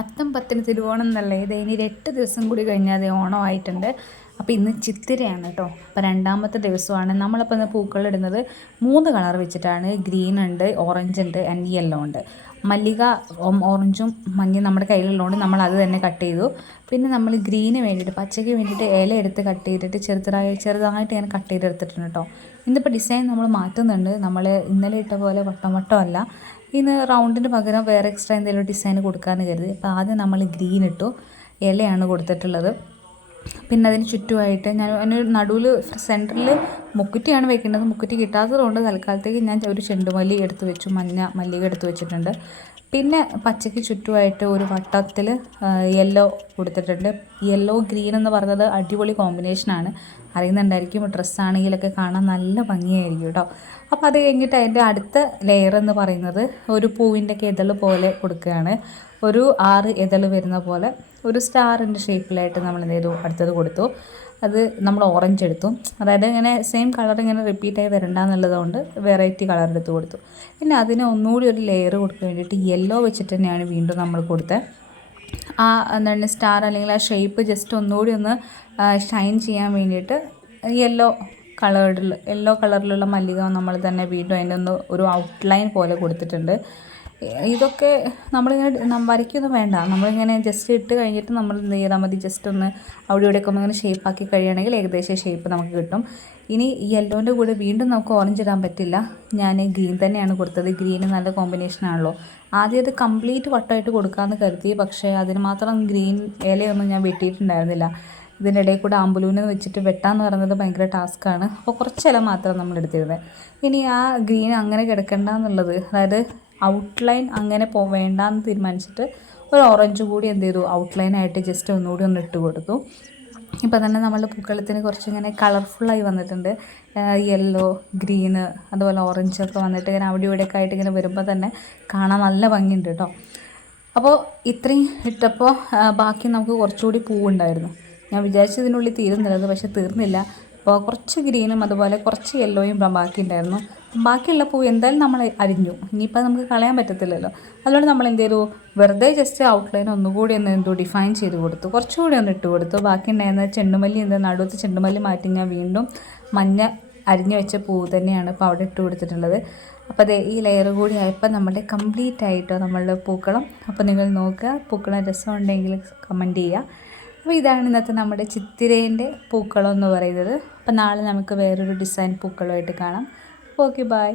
അത്തം പത്തിന് തിരുവോണം എന്നല്ലേ ഇത് ഇനി 8 ദിവസം കൂടി കഴിഞ്ഞാൽ അത് ഓണമായിട്ടുണ്ട്. അപ്പോൾ ഇന്ന് ചിത്തിരയാണ് കേട്ടോ. അപ്പോൾ രണ്ടാമത്തെ ദിവസമാണ്. നമ്മളിപ്പോൾ ഇന്ന് പൂക്കളിടുന്നത് 3 കളർ വെച്ചിട്ടാണ്. ഗ്രീൻ ഉണ്ട്, ഓറഞ്ച് ഉണ്ട് ആൻഡ് യെല്ലോ ഉണ്ട്. മല്ലിക ഓറഞ്ചും മഞ്ഞയും നമ്മുടെ കയ്യിലുള്ളതുകൊണ്ട് നമ്മൾ അത് തന്നെ കട്ട് ചെയ്തു. പിന്നെ നമ്മൾ ഗ്രീന് വേണ്ടിയിട്ട് പച്ചയ്ക്ക് വേണ്ടിയിട്ട് ഇല എടുത്ത് കട്ട് ചെയ്തിട്ട് ചെറുതായിട്ട് ഇങ്ങനെ കട്ട് ചെയ്തെടുത്തിട്ടുണ്ട് കേട്ടോ. ഇന്നിപ്പോൾ ഡിസൈൻ നമ്മൾ മാറ്റുന്നുണ്ട്. നമ്മൾ ഇന്നലെ ഇട്ട പോലെ വട്ടം വട്ടമല്ല, ഇന്ന് റൗണ്ടിന് പകരം വേറെ എക്സ്ട്രാ എന്തെങ്കിലും ഡിസൈൻ കൊടുക്കാമെന്ന് കരുതി. അപ്പോൾ ആദ്യം നമ്മൾ ഗ്രീൻ ഇട്ടു, ഇലയാണ് കൊടുത്തിട്ടുള്ളത്. പിന്നെ അതിന് ചുറ്റുമായിട്ട് ഞാൻ അതിനൊരു നടുവിൽ സെൻറ്ററിൽ മുക്കുറ്റിയാണ് വെക്കേണ്ടത്. മുക്കുറ്റി കിട്ടാത്തതുകൊണ്ട് തൽക്കാലത്തേക്ക് ഞാൻ ഒരു ചെണ്ടുമല്ലി എടുത്ത് വെച്ചു, മഞ്ഞ മല്ലിക എടുത്ത് വെച്ചിട്ടുണ്ട്. പിന്നെ പച്ചയ്ക്ക് ചുറ്റുമായിട്ട് ഒരു വട്ടത്തിൽ യെല്ലോ കൊടുത്തിട്ടുണ്ട്. യെല്ലോ ഗ്രീൻ എന്ന് പറയുന്നത് അടിപൊളി കോമ്പിനേഷനാണ്, അറിയുന്നുണ്ടായിരിക്കും. ഡ്രസ്സാണെങ്കിലൊക്കെ കാണാൻ നല്ല ഭംഗിയായിരിക്കും കേട്ടോ. അപ്പോൾ അത് കഴിഞ്ഞിട്ട് അതിൻ്റെ അടുത്ത ലെയർ എന്ന് പറയുന്നത് ഒരു പൂവിൻ്റെയൊക്കെ ഇതൾ പോലെ കൊടുക്കുകയാണ്. ഒരു 6 ഇതൾ വരുന്ന പോലെ ഒരു സ്റ്റാറിൻ്റെ ഷേപ്പിലായിട്ട് നമ്മൾ എന്ത് ചെയ്തു, അടുത്തത് കൊടുത്തു. അത് നമ്മൾ ഓറഞ്ച് എടുത്തു. അതായത് ഇങ്ങനെ സെയിം കളർ ഇങ്ങനെ റിപ്പീറ്റായി വരണ്ടെന്നുള്ളതുകൊണ്ട് വെറൈറ്റി കളർ എടുത്ത് കൊടുത്തു. പിന്നെ അതിന് ഒന്നുകൂടി ഒരു ലെയർ കൊടുക്കാൻ വേണ്ടിയിട്ട് യെല്ലോ വെച്ചിട്ട് തന്നെയാണ് വീണ്ടും നമ്മൾ കൊടുത്തത്. ആ എന്താണ് സ്റ്റാർ അല്ലെങ്കിൽ ആ ഷേപ്പ് ജസ്റ്റ് ഒന്നുകൂടി ഒന്ന് ഷൈൻ ചെയ്യാൻ വേണ്ടിയിട്ട് യെല്ലോ കളറിലുള്ള മല്ലിക നമ്മൾ തന്നെ വീണ്ടും അതിൻ്റെ ഒരു ഔട്ട്ലൈൻ പോലെ കൊടുത്തിട്ടുണ്ട്. ഇതൊക്കെ നമ്മളിങ്ങനെ വരയ്ക്കൊന്നും വേണ്ട, നമ്മളിങ്ങനെ ജസ്റ്റ് ഇട്ട് കഴിഞ്ഞിട്ട് നമ്മൾ എന്ത് ചെയ്താൽ മതി, ജസ്റ്റ് ഒന്ന് അവിടെ ഇവിടെയൊക്കെ ഒന്ന് ഇങ്ങനെ ഷേപ്പാക്കി കഴിയുകയാണെങ്കിൽ ഏകദേശം ഷേപ്പ് നമുക്ക് കിട്ടും. ഇനി യെല്ലോൻ്റെ കൂടെ വീണ്ടും നമുക്ക് ഓറഞ്ച് ഇടാൻ പറ്റില്ല, ഞാൻ ഗ്രീൻ തന്നെയാണ് കൊടുത്തത്. ഗ്രീന് നല്ല കോമ്പിനേഷനാണല്ലോ. ആദ്യം അത് കംപ്ലീറ്റ് വട്ടമായിട്ട് കൊടുക്കാമെന്ന് കരുതി, പക്ഷേ അതിന് മാത്രം ഗ്രീൻ ഇലയൊന്നും ഞാൻ വെട്ടിയിട്ടുണ്ടായിരുന്നില്ല. ഇതിൻ്റെ ഇടയിൽ കൂടെ ആമ്പലൂന്ന് വെച്ചിട്ട് വെട്ടാന്ന് പറയുന്നത് ഭയങ്കര ടാസ്ക്കാണ്. അപ്പോൾ കുറച്ച് ഇല മാത്രം നമ്മൾ എടുത്തിരുന്നത്. ഇനി ആ ഗ്രീൻ അങ്ങനെ കിടക്കണ്ട എന്നുള്ളത്, അതായത് ഔട്ട്ലൈൻ അങ്ങനെ വേണ്ടാന്ന് തീരുമാനിച്ചിട്ട് ഒരു ഓറഞ്ച് കൂടി എന്ത് ചെയ്തു, ഔട്ട്ലൈനായിട്ട് ജസ്റ്റ് ഒന്നുകൂടി ഒന്ന് ഇട്ട് കൊടുത്തു. ഇപ്പോൾ തന്നെ നമ്മളുടെ പൂക്കളത്തിന് കുറച്ചിങ്ങനെ കളർഫുള്ളായി വന്നിട്ടുണ്ട്. യെല്ലോ, ഗ്രീന്, അതുപോലെ ഓറഞ്ചൊക്കെ വന്നിട്ട് ഇങ്ങനെ അവിടെ ഇവിടെയൊക്കെ ആയിട്ട് ഇങ്ങനെ വരുമ്പോൾ തന്നെ കാണാൻ നല്ല ഭംഗിയുണ്ട് കേട്ടോ. അപ്പോൾ ഇത്രയും ഇട്ടപ്പോൾ ബാക്കി നമുക്ക് കുറച്ചുകൂടി പൂവുണ്ടായിരുന്നു. ഞാൻ വിചാരിച്ചതിനുള്ളിൽ തീരുന്നില്ലത്, പക്ഷെ തീർന്നില്ല. അപ്പോൾ കുറച്ച് ഗ്രീനും അതുപോലെ കുറച്ച് യെല്ലോയും ബാക്കി ഉണ്ടായിരുന്നു. ബാക്കിയുള്ള പൂ എന്തായാലും നമ്മൾ അരിഞ്ഞു, ഇനിയിപ്പോൾ നമുക്ക് കളയാൻ പറ്റത്തില്ലല്ലോ. അതുകൊണ്ട് നമ്മൾ എന്ത് ചെയ്തു, വെറുതെ ജസ്റ്റ് ഔട്ട്ലൈൻ ഒന്നുകൂടി ഒന്ന് ഡിഫൈൻ ചെയ്ത് കൊടുത്തു, കുറച്ചുകൂടി ഒന്ന് ഇട്ട് കൊടുത്തു. ബാക്കി ഉണ്ടായിരുന്ന ചെണ്ടുമല്ലി നടുവത്ത് ചെണ്ടുമല്ലി മാറ്റി ഞാൻ വീണ്ടും മഞ്ഞ അരിഞ്ഞു വെച്ച പൂ തന്നെയാണ് ഇപ്പോൾ അവിടെ ഇട്ട് കൊടുത്തിട്ടുള്ളത്. അപ്പോൾ അതേ ഈ ലെയർ കൂടി ആയപ്പോൾ നമ്മുടെ കംപ്ലീറ്റ് ആയിട്ടോ നമ്മളുടെ പൂക്കളം. അപ്പോൾ നിങ്ങൾ നോക്കുക, പൂക്കളം രസമുണ്ടെങ്കിൽ കമൻറ്റ് ചെയ്യുക. അപ്പോൾ ഇതാണ് ഇന്നത്തെ നമ്മുടെ ചിത്തിരേൻ്റെ പൂക്കളം എന്ന് പറയുന്നത്. അപ്പോൾ നാളെ നമുക്ക് വേറൊരു ഡിസൈൻ പൂക്കളമായിട്ട് കാണാം. Okay, by.